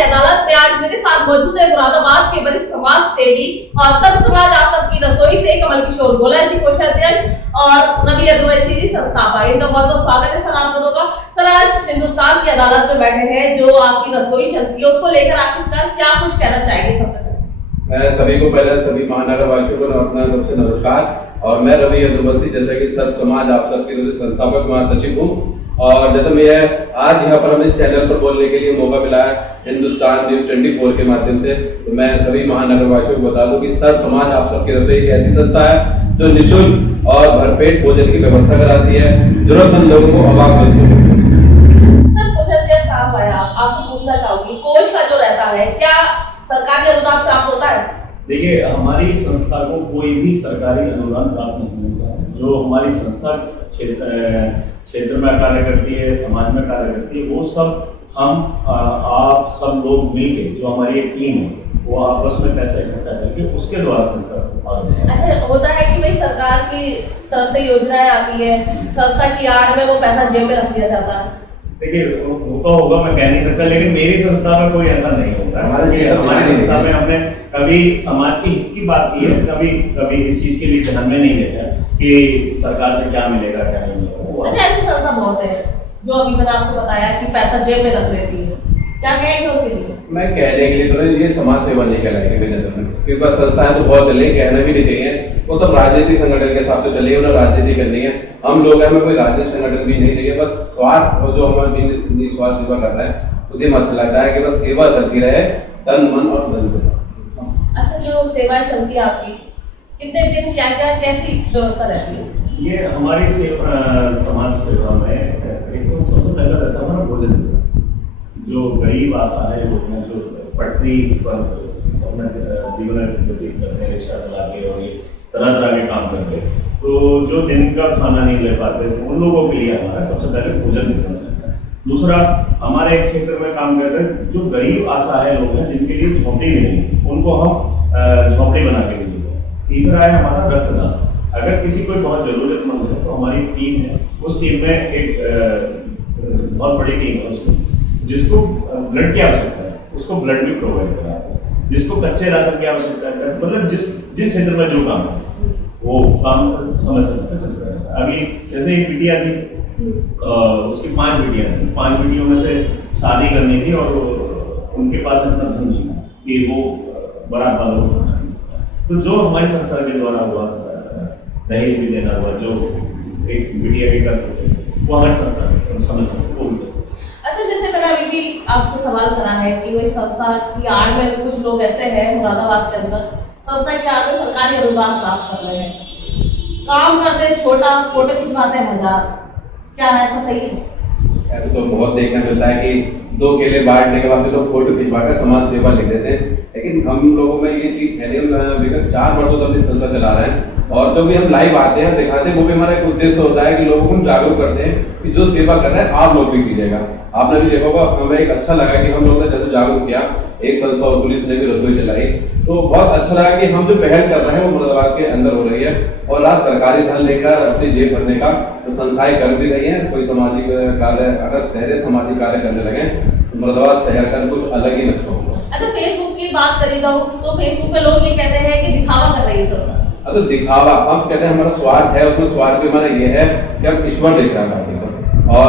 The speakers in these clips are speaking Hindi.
की अदालत में आज मेरे साथ मौजूद है मुरादाबाद के वरिष्ठ समाज सेवी और सर्व समाज आप सबकी रसोई से कमल किशोर गोला जी, कोषाध्यक्ष, और नबील कुरैशी जी, संस्थापक। इनका बहुत बहुत स्वागत है सर आप दोनों का। सर, आज हिंदुस्तान की अदालत में बैठे हैं, जो आपकी रसोई चलती है उसको लेकर आखिरकार क्या कुछ कहना चाहेंगे? सबसे मैं सभी को पहले सभी महानगर वासियों को अपना तरफ से नमस्कार। और मैं रवि यदुवंशी, जैसा कि सर्व समाज आप सबके संस्थापक महासचिव हूँ, और जैसे मैं आज यहाँ पर हमें इस चैनल पर बोलने के लिए मौका मिला है हिंदुस्तान न्यूज़ 24 के माध्यम से, तो मैं सभी महानगर वासियों को बता दूं कि सर्व समाज आप सबके रसोई एक ऐसी संस्था है जो निःशुल्क और भरपेट भोजन की व्यवस्था कराती है जरूरतमंद लोगों को अभाव मिलती है। सर, कोषाध्यक्ष साहब आया, आपसे पूछना चाहूंगी, कोष का जो रहता है क्या सरकारी अनुदान प्राप्त होता है? देखिए, हमारी संस्था को कोई भी सरकारी अनुदान प्राप्त नहीं होता है। जो हमारी संस्था क्षेत्र में कार्य करती है, समाज में कार्य करती है, वो सब हम आप सब लोग मिलके, जो हमारी एक टीम है, वो आपस में पैसा इकट्ठा करके उसके द्वारा संस्था को। अच्छा, होता है कि भाई सरकार की तरफ से योजनाएं आती है, संस्था की आड़ में वो पैसा जेब में रख दिया जाता है। देखिए, होता होगा, मैं कह नहीं सकता, लेकिन मेरी संस्था में कोई ऐसा नहीं होता। हमारी संस्था में हमने कभी समाज के हित की बात की है, कभी इस चीज के लिए ध्यान में नहीं देखा कि सरकार से क्या मिलेगा क्या नहीं मिलेगा। अच्छा, ऐसी संस्था बहुत है जो अभी मैंने आपको बताया कि पैसा जेब में रख लेती है, क्या कहेंगे उनके लिए? मैं कहने के लिए तो ये समाज सेवा नहीं कहलाएगी मेरे नजर में, क्योंकि संस्थाएं तो बहुत चले, कहना भी नहीं चाहिए, वो सब राजनीतिक संगठन के हिसाब से चले, उन्हें राजनीति करनी है। हम लोग हमें कोई राजनीतिक संगठन भी नहीं चाहिए, बस स्वार्थ और जो हमारा निस्वार्थ सेवा कर रहा है उसे में अच्छा लगता है कि बस सेवा चलती रहे, तन मन और धन को। अच्छा, जो सेवाएं चलती है आपकी, कितने दिन क्या क्या कैसी व्यवस्था रहती है? ये हमारी समाज सेवा में एक तो सबसे पहला रहता है हमारा भोजन। जो गरीब असहाय लोग हैं, जो पटरी पर अपना जीवन व्यतीत करते हैं, रिक्शा चला के और ये तरह तरह के काम करते, तो जो दिन का खाना नहीं ले पाते, तो उन लोगों के लिए हमारा सबसे पहले भोजन वितरण रहता है। दूसरा, हमारे एक क्षेत्र में काम करते हैं जो गरीब असहाय लोग हैं, जिनके लिए झोंपड़ी भी नहीं, उनको हम झोंपड़ी बना के देते हैं। तीसरा है हमारा रक्तदान। अगर किसी कोई बहुत जरूरतमंद है तो हमारी टीम है, उस टीम में एक बहुत बड़ी टीम है उसमें, जिसको ब्लड की आवश्यकता है उसको ब्लड भी प्रोवाइड कराते हैं, जिसको कच्चे राशन की आवश्यकता है, मतलब जिस क्षेत्र में जो काम है वो काम समय समय पर चलता रहता है। अभी जैसे एक बिटिया थी, उसकी 5 बिटियां थी, 5 बिटियों में से शादी करनी थी और उनके पास इतना धन नहीं था कि वो बारात वालों को खाना नहीं। तो जो हमारी संस्था के द्वारा हुआ, दहेज भी देना हुआ, जो एक बिटिया के कर सकते वो हमारी संस्था समय समय वो भी। अच्छा, जैसे मैंने अभी भी आपसे सवाल करा है कि वही संस्था की आड़ में कुछ लोग ऐसे हैं मुरादाबाद के अंदर, संस्था की आड़ में सरकारी अनुदान प्राप्त कर रहे हैं, काम करते छोटा, फोटो खिंचवाते 1000, क्या ऐसा सही है? ऐसे तो बहुत देखने मिलता है कि 2 केले बांटने के बाद लोग फोटो खिंचवाकर समाज सेवा लिख देते हैं, लेकिन हम लोगों में ये चीज है, हम विगत 4 वर्षों से अपनी संस्था चला रहे हैं, और जो भी हम लाइव आते हैं दिखाते हैं, वो भी हमारा एक उद्देश्य होता है कि लोगों को हम जागरूक करते हैं कि जो सेवा कर रहे हैं आप लोग भी कीजिएगा। आपने भी देखा होगा, हमें एक अच्छा लगा कि हम लोगों ने जैसे जागरूक किया, एक संस्था और पुलिस ने भी रसोई चलाई, तो बहुत अच्छा लगा कि हम जो पहल कर रहे हैं वो मुरादाबाद के अंदर हो रही है, और आज सरकारी धन लेकर अपनी जेब भरने का तो संस्थाएं कर भी रही है। कोई सामाजिक कार्य, अगर शहर सामाजिक कार्य करने लगे तो मुरादाबाद शहर का कुछ अलग ही लक्ष्य होगा। अच्छा, फेसबुक की बात करी जाऊँ तो फेसबुक पे लोग ये कहते हैं कि दिखावा कर रही है संस्था। तो दिखावा, हम कहते हैं हमारा स्वार्थ है, उसमें स्वार्थ भी हमारा ये है कि हम ईश्वर देख रहे हैं, और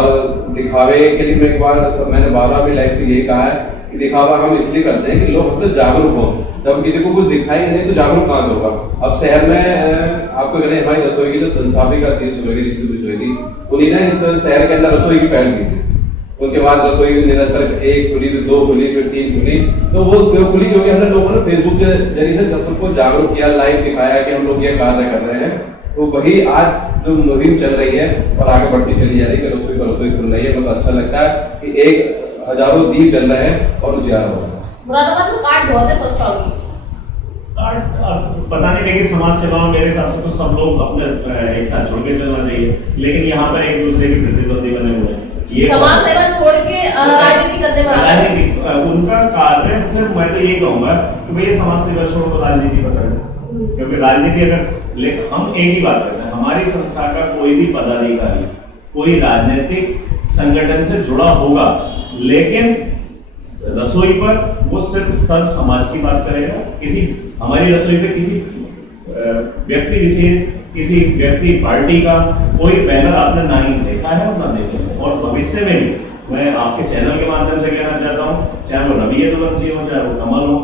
दिखावे के लिए मैंने 12 भी लाइफ से यही कहा है कि दिखावा हम इसलिए करते हैं कि लोग अपने जागरूक हों। जब किसी को कुछ दिखाई नहीं तो जागरूक कहाँ होगा। अब शहर में आपको कहते हमारी रसोई की जो संस्थापिका थी उन्हीं ने इस शहर के अंदर रसोई की पहल की थी। उनके बाद रसोई की निरंतर 1 खुली, फिर 2 खुली, फिर 3 खुली, तो वो क्यों खुली? क्योंकि हमने लोगों ने फेसबुक के जरिए से जब सबको जागरूक किया, लाइव दिखाया कि हम लोग ये कार्य कर रहे हैं, तो वही आज जो मुहिम चल रही है और आगे बढ़ती चली जा रही है, रसोई खुल रही है। बहुत अच्छा लगता है कि एक हजारों दीप जल रहे हैं और उजियारा हो रहा है। मुरादाबाद में कार्ड बहुत है संस्थाओं की, पता नहीं, लेकिन समाज सेवा में मेरे हिसाब से तो सब लोग अपने एक साथ जुड़ के चलना चाहिए, लेकिन यहाँ पर एक दूसरे के प्रतिद्वंदी बने हुए हैं। ये समाज सेवा छोड़ के राजनीति करने वाला उनका कार्य सिर्फ, मैं तो यही कहूँगा कि भैया समाज सेवा छोड़ो तो राजनीति पकड़ो, क्योंकि राजनीति अगर हम एक ही बात करते हैं, हमारी संस्था का कोई भी पदाधिकारी कोई राजनीतिक संगठन से जुड़ा होगा, लेकिन रसोई पर वो सिर्फ सर्व समाज की बात करेगा। किसी हमारी रसोई पे किसी व्यक्ति विशेष, किसी व्यक्ति पार्टी का कोई बैनर आपने ना ही देखा है और ना देखेंगे। और भविष्य में भी मैं आपके चैनल के माध्यम से कहना चाहता हूँ, चाहे वो रवि यदुवंशी हो, चाहे वो कमल हो,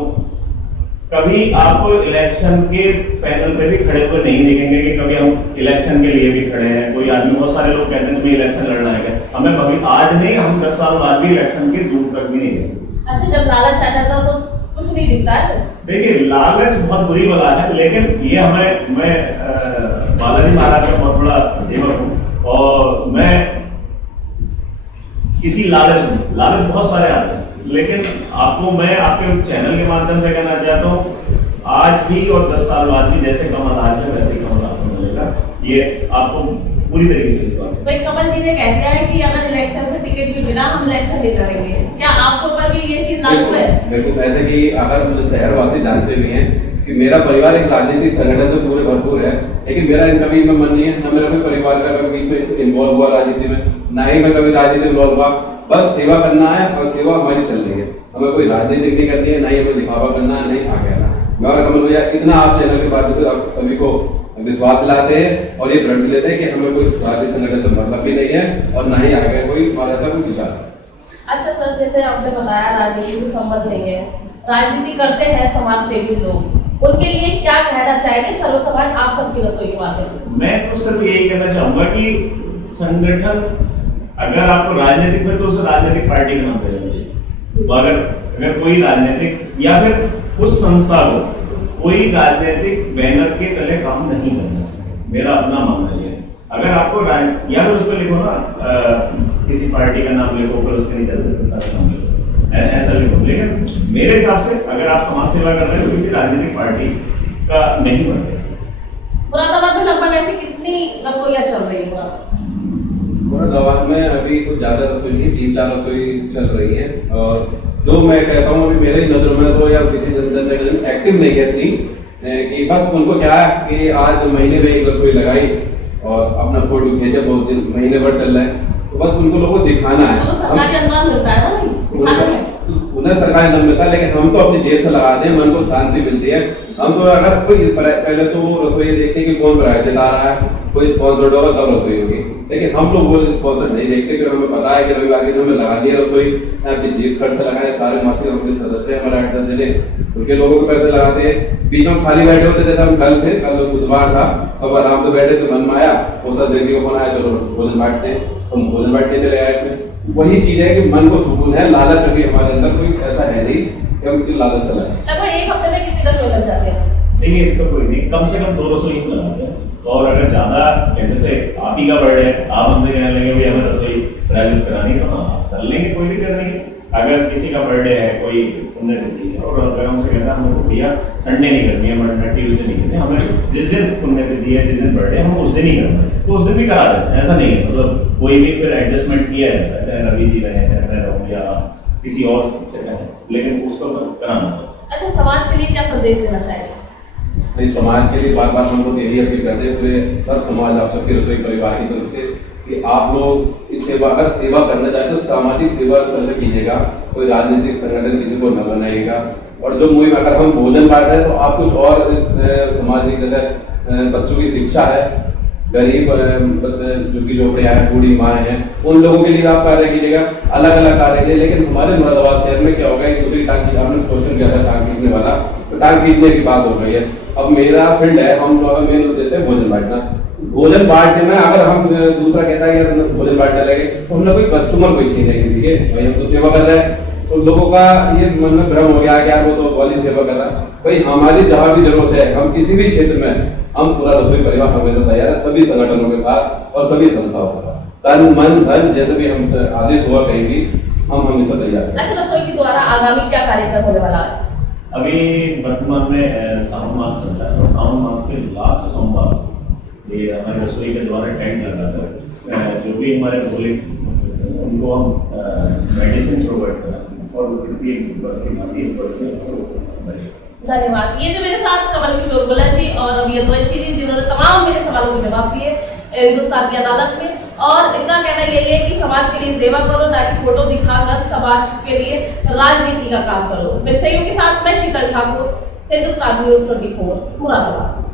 कभी आपको इलेक्शन के पैनल पे भी खड़े हुए नहीं देखेंगे कि कभी हम इलेक्शन के लिए भी खड़े हैं। कोई आदमी, बहुत सारे लोग कहते हैं तुम्हें इलेक्शन लड़ना है क्या? हमें कभी आज नहीं, हम 10 साल बाद भी इलेक्शन के दूर तक भी नहीं देंगे। अच्छा, जब लालच आ जाता तो कुछ नहीं दिखता है। देखिए, लालच बहुत बुरी बला है, लेकिन ये मैं बालाजी महाराज का बहुत बड़ा सेवक हूँ और मैं किसी लालच बहुत सारे आते हैं, लेकिन आपको मैं आपके चैनल के माध्यम से कहना चाहता हूँ, आज भी और 10 साल बाद भी जैसे कमल आज है वैसे ही कमल आपको मिलेगा। ये आपको पूरी तरीके से विश्वास है। भाई, कमल जी ने कह दिया है कि अगर इलेक्शन से टिकट भी मिला हम इलेक्शन नहीं लड़ेंगे, क्या आपको पर भी ये चीज लागू है? मेरे को ऐसे कि अगर मुझे शहरवासी जानते भी हैं कि मेरा परिवार एक राजनीतिक संगठन से पूरे भरपूर है, लेकिन मेरा कभी में मन नहीं है, ना मेरा कोई परिवार का कभी बीच में इन्वॉल्व हुआ राजनीति में, ना ही मैं कभी राजनीति में इन्वॉल्व हुआ। बस सेवा करना है और सेवा हमारी चल रही है। हमें कोई राजनीति नहीं करनी है, ना ही हमें दिखावा करना है, नहीं आगे आना। मैं और कमल भैया इतना आप चैनल के बात आप सभी को विश्वास दिलाते हैं और ये प्रण लेते हैं कि हमें कोई राजनीतिक संगठन से मतलब भी नहीं है और ना ही आगे कोई हमारा ऐसा कोई विचार। अच्छा सर, जैसे आपने बताया राजनीति से संबंध नहीं है, राजनीति करते हैं समाज सेवी लोग, उनके लिए क्या कहना चाहेंगे सर्व समाज आप सबकी रसोई के माध्यम से? मैं तो सिर्फ यही कहना चाहूंगा कि संगठन, अगर आपको राजनीतिक में, तो उस राजनीतिक पार्टी का नाम देना चाहिए। तो अगर कोई राजनीतिक या फिर उस संस्था को कोई राजनीतिक बैनर के तले काम नहीं करना चाहिए, मेरा अपना मानना है। अगर आपको या फिर उस पर लिखो ना, किसी पार्टी का नाम लिखो, फिर उसके नीचे संस्था का नाम लिखो, ऐसा लिखो। लेकिन मेरे हिसाब से अगर आप समाज सेवा कर रहे हो, किसी राजनीतिक पार्टी का नहीं बनते। मुरादाबाद में लगभग ऐसी कितनी रसोइयाँ चल रही है? मुरादाबाद में अभी कुछ ज्यादा रसोई नहीं, 3-4 रसोई चल रही है। और जो मैं कहता हूँ अभी मेरे नजर में तो या किसी जनता एक्टिव नहीं है इतनी, कि बस उनको क्या है कि आज महीने में एक रसोई लगाई और अपना फोटो खींचे, बहुत दिन महीने भर चल रहा है, तो बस उनको लोगों को दिखाना है। तो सरकारी अनुदान मिलता है ना, उन्हें सरकारी अनुदान मिलता है, लेकिन हम तो अपनी जेब से लगा दें, मन को शांति मिलती है। हम तो अगर कोई पहले तो रसोई देखते कि कौन प्राइज दिला रहा है, कोई स्पॉन्सर्ड होगा तब रसोई होगी, लेकिन हम लोग वो स्पॉन्सर नहीं देखते क्योंकि हमें पता है कि रविवार के दिन हमें लगा दिया रसोई, अपनी जेब खर्च लगाए, सारे मासिक अपने सदस्य हमारा एड्रेस चले, उनके लोगों के पैसे लगाते हैं। बीच में खाली बैठे होते थे, हम कल बुधवार था, सब आराम से बैठे थे, मन में आया वो सब देखने को फोन आया, चलो भोजन बांटते हैं, हम भोजन बांटने चले आए। वही चीज है कि मन को सुकून है, लालच अभी हमारे अंदर कोई ऐसा है नहीं कि हम लालच चलाएं। लगभग एक हफ्ते में कितनी रसोई लग जाती है? देखिए, इसका कोई नहीं, कम से कम 2 रसोई तो लगाते हैं। और अगर ज्यादा, जैसे आप ही का बर्थडे है, आप हमसे कहने लगे भाई हमें रसोई प्रायोजित करानी है, हाँ आप कर लेंगे, कोई दिक्कत नहीं है। अगर किसी का बर्थडे है, कोई पुण्यतिथि है, और अगर हमसे कहता है हमको भैया संडे नहीं करनी है, मंडे ट्यूसडे नहीं करनी, हमें जिस दिन पुण्यतिथि है, जिस दिन बर्थडे है, हम उस दिन ही करना है, तो उस दिन भी करा देते हैं। ऐसा नहीं है, मतलब कोई भी फिर एडजस्टमेंट किया है, चाहे रवि जी रहे, चाहे मैं रहूँ या किसी और से कहें, लेकिन उसको कराना है। अच्छा, समाज के लिए क्या संदेश देना चाहिए? भाई, समाज के लिए बार बार हम लोग यही अपील करते हैं पूरे सब समाज, आप सबके रसोई परिवार की तरफ से, कि आप लोग इस सेवा, अगर सेवा करना चाहते तो सामाजिक सेवा इस तरह से कीजिएगा, कोई राजनीतिक संगठन किसी को न बनाइएगा। और जो मुहिम, अगर हम भोजन बांट रहे हैं तो आप कुछ और समाज की जैसे बच्चों की शिक्षा है, गरीब झुग्गी झोपड़ियाँ हैं, बूढ़ी माँ हैं, उन लोगों के लिए आप कार्य कीजिएगा, अलग अलग कार्य कीजिए। लेकिन हमारे मुरादाबाद शहर में क्या होगा, एक दूसरी टांग, आपने क्वेश्चन किया था टांग खींचने वाला, तो टांग खींचने की बात हो रही है। अब मेरा फील्ड है, हम लोग मेन उद्देश्य है भोजन बांटना। भोजन बांटने में अगर हम दूसरा कहता है कि भोजन बांटने लगे तो हम लोग कोई कस्टमर कोई छीन नहीं किसी के, भाई हम तो सेवा कर रहे हैं, तो लोगों का ये मन में भ्रम हो गया कि यार वो तो वाली सेवा कर रहा है। भाई, हमारी जहाँ भी जरूरत है, हम किसी भी क्षेत्र में, हम पूरा रसोई परिवार हमेशा तैयार है, सभी संगठनों के साथ और सभी संस्थाओं के साथ, तन मन धन जैसे भी हम आदेश हुआ कहीं भी, हम हमेशा तैयार हैं। अच्छा, रसोई के द्वारा आगामी क्या कार्यक्रम होने वाला है? अभी वर्तमान में सावन मास चल रहा है, और सावन मास के लास्ट सोमवार ये हमारे रसोई के द्वारा टेंट लगाकर जो भी हमारे भोले उनको हम मेडिसिन प्रोवाइड करें, और वो कितनी बस की भांति इस बस में। धन्यवाद। ये जो मेरे साथ कमल किशोर गोलर्जी और रवि यदुवंशी जी, जिन्होंने तमाम मेरे सवालों के जवाब दिए हिंदुस्तान की अदालत में। और इनका कहना यही है कि समाज के लिए सेवा करो, ना कि फोटो दिखाकर समाज के लिए राजनीति का काम करो। मेरे सहयोगी के साथ मैं शीतल ठाकुर, हिंदुस्तान न्यूज़ 24 मुरादाबाद।